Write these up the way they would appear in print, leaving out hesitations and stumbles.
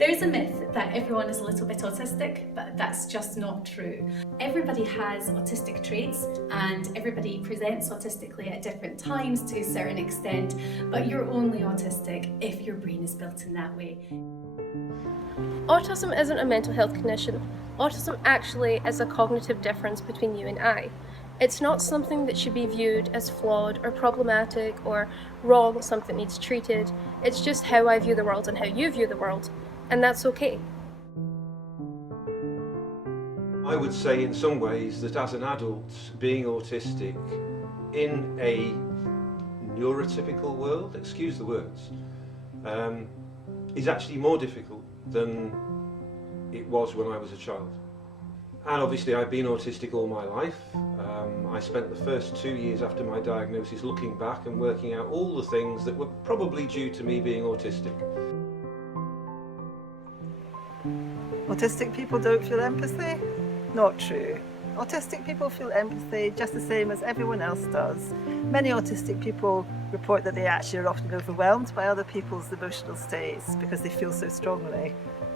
There's a myth that everyone is a little bit autistic, but that's just not true. Everybody has autistic traits and everybody presents autistically at different times to a certain extent, but you're only autistic if your brain is built in that way. Autism isn't a mental health condition. Autism actually is a cognitive difference between you and I. It's not something that should be viewed as flawed or problematic or wrong, something needs treated. It's just how I view the world and how you view the world, and that's okay. I would say in some ways that as an adult, being autistic in a neurotypical world, excuse the words, is actually more difficult than it was when I was a child. And obviously I've been autistic all my life. I spent the first 2 years after my diagnosis looking back and working out all the things that were probably due to me being autistic. Autistic people don't feel empathy? Not true. Autistic people feel empathy just the same as everyone else does. Many autistic people report that they actually are often overwhelmed by other people's emotional states because they feel so strongly.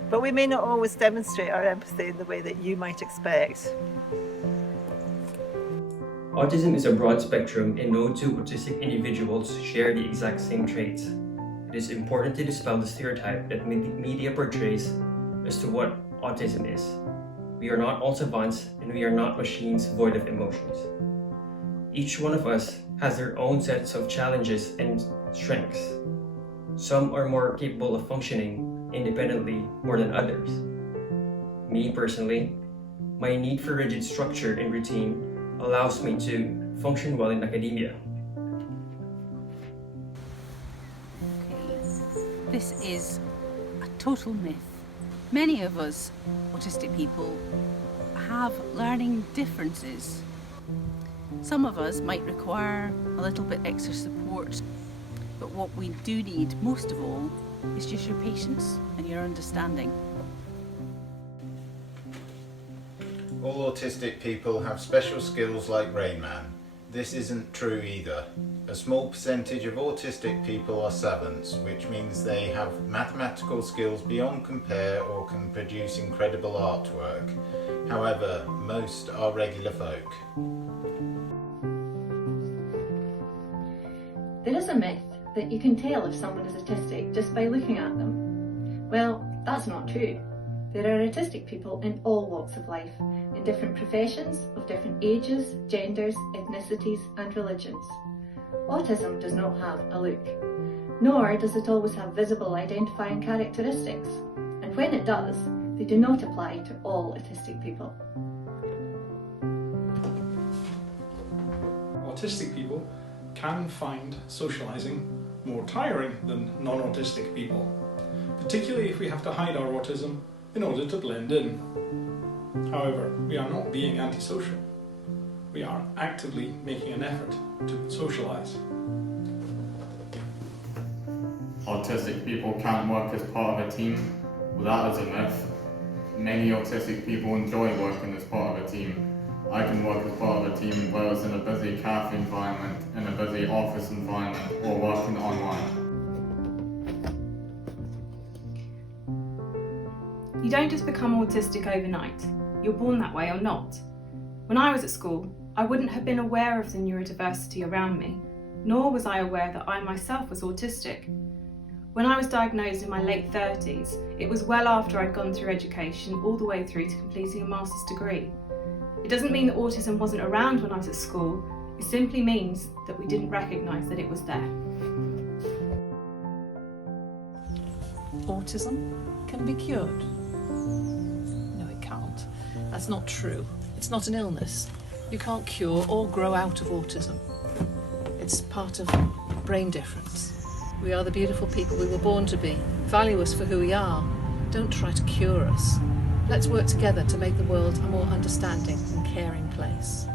But we may not always demonstrate our empathy in the way that you might expect. Autism is a broad spectrum and no two autistic individuals share the exact same traits. It is important to dispel the stereotype that media portrays as to what autism is. We are not all savants and we are not machines void of emotions. Each one of us has their own sets of challenges and strengths. Some are more capable of functioning independently more than others. Me personally, my need for rigid structure and routine allows me to function well in academia. This is a total myth. Many of us autistic people have learning differences. Some of us might require a little bit extra support, but what we do need most of all is just your patience and your understanding. All autistic people have special skills like Rain Man. This isn't true either. A small percentage of autistic people are savants, which means they have mathematical skills beyond compare or can produce incredible artwork. However, most are regular folk. There is a myth that you can tell if someone is autistic just by looking at them. Well, that's not true. There are autistic people in all walks of life, in different professions, of different ages, genders, ethnicities and religions. Autism does not have a look, nor does it always have visible identifying characteristics, and when it does, they do not apply to all autistic people. Autistic people can find socialising more tiring than non-autistic people, particularly if we have to hide our autism in order to blend in. However, we are not being antisocial. We are actively making an effort to socialise. Autistic people can't work as part of a team. Well, that is a myth. Many autistic people enjoy working as part of a team. I can work as part of a team whether it's in a busy cafe environment, in a busy office environment, or working online. You don't just become autistic overnight. You're born that way or not. When I was at school, I wouldn't have been aware of the neurodiversity around me, nor was I aware that I myself was autistic. When I was diagnosed in my late 30s, it was well after I'd gone through education all the way through to completing a master's degree. It doesn't mean that autism wasn't around when I was at school, it simply means that we didn't recognise that it was there. Autism can be cured. No, it can't. That's not true. It's not an illness. You can't cure or grow out of autism. It's part of brain difference. We are the beautiful people we were born to be. Value us for who we are. Don't try to cure us. Let's work together to make the world a more understanding and caring place.